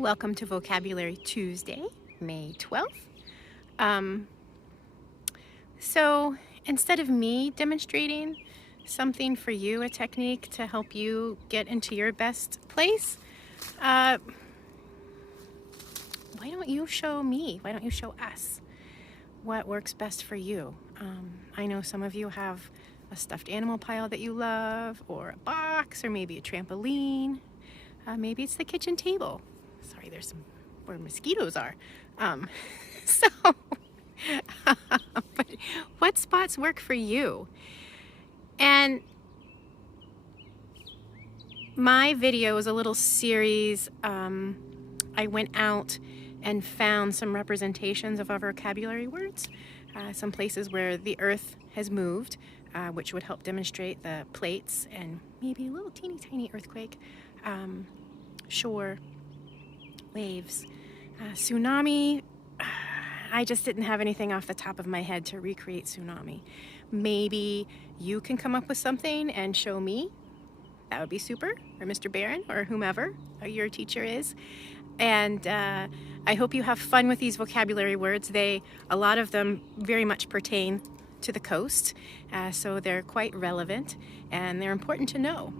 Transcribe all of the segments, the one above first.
Welcome to Vocabulary Tuesday, May 12th. So instead of me demonstrating something for you, a technique to help you get into your best place, why don't you show me? Why don't you show us what works best for you? I know some of you have a stuffed animal pile that you love, or a box, or maybe a trampoline. Maybe it's the kitchen table. Sorry, there's some where mosquitoes are. But what spots work for you? And my video is a little series. I went out and found some representations of our vocabulary words, some places where the earth has moved, which would help demonstrate the plates and maybe a little teeny tiny earthquake, shore, waves, tsunami. I just didn't have anything off the top of my head to recreate tsunami. Maybe you can come up with something and show me. That would be super, or Mr. Barron, or whomever your teacher is. And I hope you have fun with these vocabulary words. A lot of them very much pertain to the coast, so they're quite relevant and they're important to know.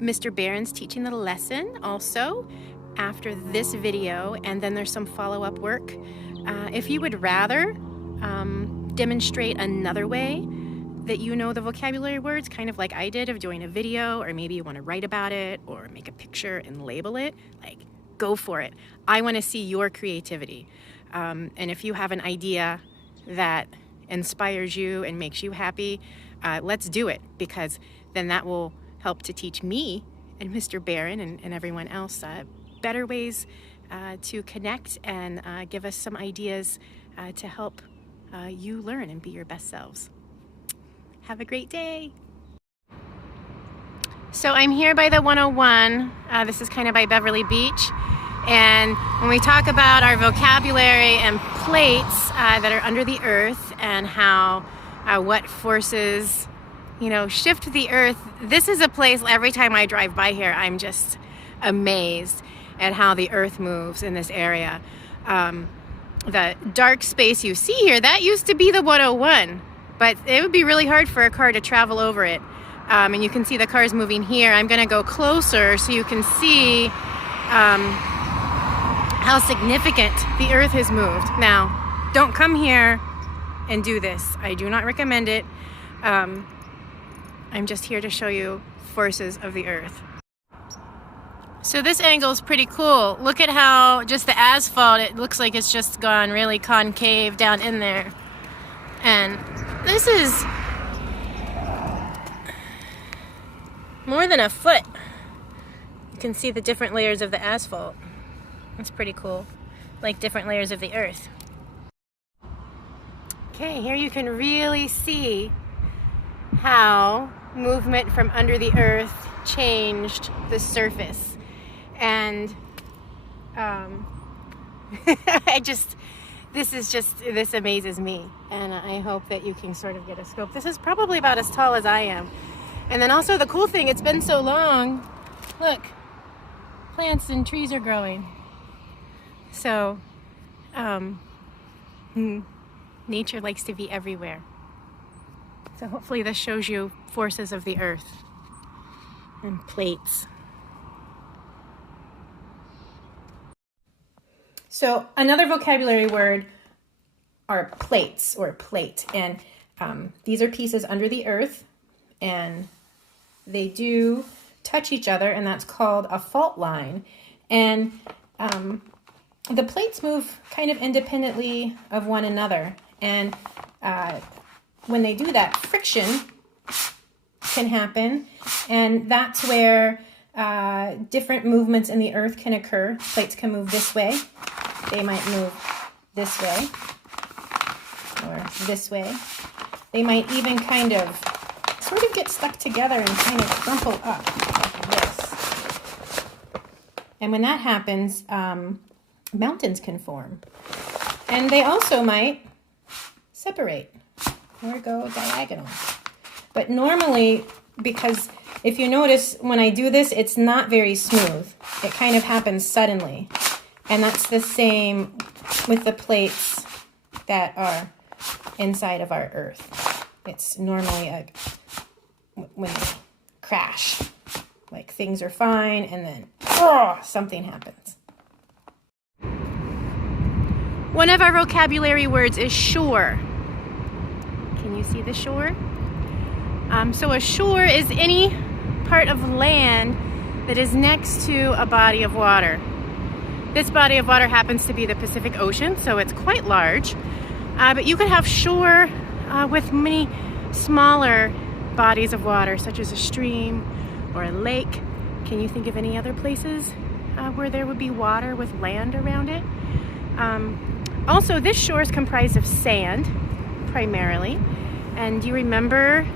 Mr. Barron's teaching the lesson also after this video, and then there's some follow-up work. If you would rather demonstrate another way that you know the vocabulary words, kind of like I did of doing a video, or maybe you want to write about it or make a picture and label it, like, go for it. I want to see your creativity. And if you have an idea that inspires you and makes you happy, let's do it, because then that will help to teach me and Mr. Barron and everyone else better ways to connect and give us some ideas to help you learn and be your best selves. Have a great day. So I'm here by the 101. This is kind of by Beverly Beach. And when we talk about our vocabulary and plates that are under the earth, and how what forces shift the earth, this is a place every time I drive by here, I'm just amazed at how the earth moves in this area. The dark space you see here, that used to be the 101, but it would be really hard for a car to travel over it. And you can see the cars moving here. I'm gonna go closer so you can see how significant the earth has moved. Now, don't come here and do this. I do not recommend it. I'm just here to show you forces of the earth. So this angle is pretty cool. Look at how just the asphalt, it looks like it's just gone really concave down in there. And this is more than a foot. You can see the different layers of the asphalt. It's pretty cool, like different layers of the earth. Okay, here you can really see how movement from under the earth changed the surface. And this amazes me, and I hope that you can sort of get a scope. This is probably about as tall as I am. And then also the cool thing, it's been so long, look, plants and trees are growing. So nature likes to be everywhere. So hopefully this shows you forces of the earth and plates. So another vocabulary word are plates, or plate. And these are pieces under the earth, and they do touch each other, and that's called a fault line. And the plates move kind of independently of one another. And when they do that, friction can happen, and that's where different movements in the earth can occur. Plates can move this way. They might move this way or this way. They might even kind of sort of get stuck together and kind of crumple up like this. And when that happens, mountains can form. And they also might separate or go diagonal. But normally, because if you notice, when I do this, it's not very smooth. It kind of happens suddenly. And that's the same with the plates that are inside of our Earth. It's normally when they crash. Like things are fine and then something happens. One of our vocabulary words is shore. Can you see the shore? So a shore is any part of land that is next to a body of water. This body of water happens to be the Pacific Ocean, so it's quite large. But you could have shore with many smaller bodies of water, such as a stream or a lake. Can you think of any other places where there would be water with land around it? Also, this shore is comprised of sand, primarily. And do you remember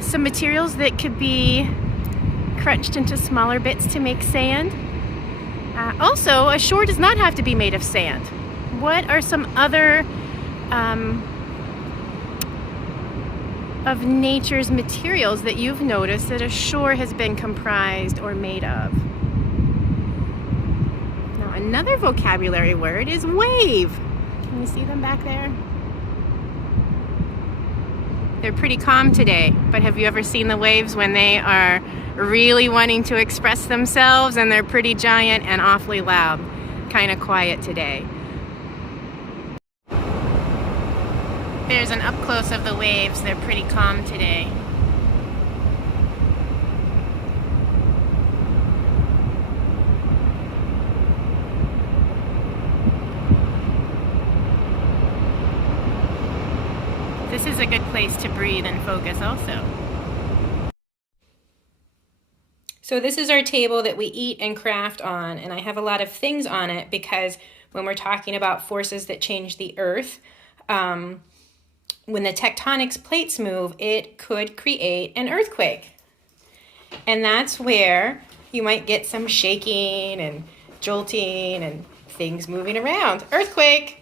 some materials that could be crunched into smaller bits to make sand? Also, a shore does not have to be made of sand. What are some other of nature's materials that you've noticed that a shore has been comprised or made of? Now, another vocabulary word is wave. Can you see them back there? They're pretty calm today, but have you ever seen the waves when they are really wanting to express themselves and they're pretty giant and awfully loud? Kind of quiet today. There's an up close of the waves. They're pretty calm today. This is a good place to breathe and focus also. So this is our table that we eat and craft on, and I have a lot of things on it because when we're talking about forces that change the earth, when the tectonic plates move, it could create an earthquake. And that's where you might get some shaking and jolting and things moving around. Earthquake!